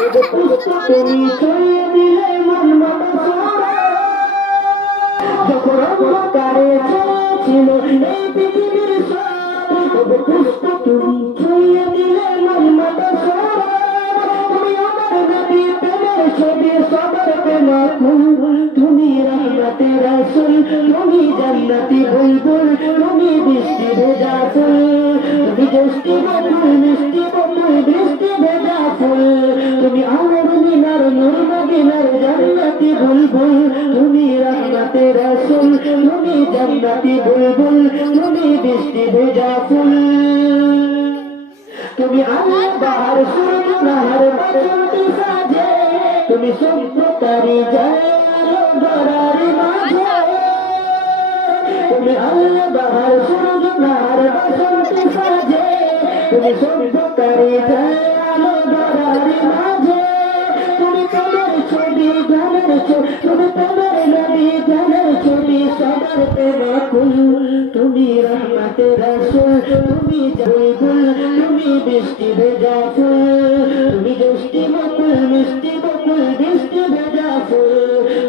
তুমি ছড়িয়ে দিলে মন মতো যখন অন্ধকারে ছিল এই পৃথিবীর পুষ্প তুমি ছড়িয়ে দিলে মন মতো তুমি আমার নবী প্রেমের ছবি সবার প্রেমা তুমি রহমতের রাসূল তুমি জান্নাতি বুলবুল তুমি বৃষ্টি ভেজা ফুল তুমি জষ্টি বকুল মিষ্টি বকুল বৃষ্টি ভেজা ফুল তুমি আমার মিনার নূর মদিনার জান্নাতি বুলবুল তুমি রহমতের রাসূল তুমি জান্নাতি বুলবুল তুমি বৃষ্টি ভেজা ফুল তুমি আল্লাহ বাহার সূর্য নাহার বসন্তি সাজে তুমি সভ্যতারি যায় আলো ধরার মাঝে তুমি আল্লাহ বাহার সূর্য নাহার বসন্তি সাজে তুমি সভ্যতারি যায় আলো ধরার মাঝে তুমি তোমার ছবি গানের ছবি তুমি তোমার নবী গানের ছবি সবার প্রেমা ফুল তুমি রহমতের রাসূল তুমি বুলবুল তুমি বৃষ্টি ভেজা ফুল তুমি জষ্টি বকুল মিষ্টি বকুল বৃষ্টি ভেজা ফুল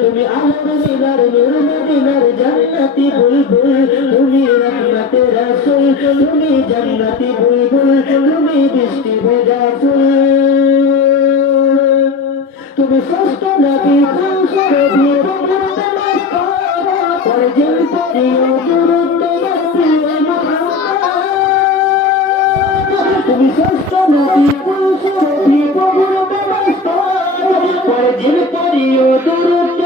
তুমি আলোর মিনার নূর মদিনার জান্নাতি বুলবুল তুমি রহমতের রাসূল তুমি জান্নাতি বুলবুল তুমি বৃষ্টি ভেজা ফুল তুমি ষষ্ঠ নবী কুশরবি পরজিন পরিও দুরুদ তুমি ষষ্ঠ নবী কুশরবি পরজিন পরিও দুরুদ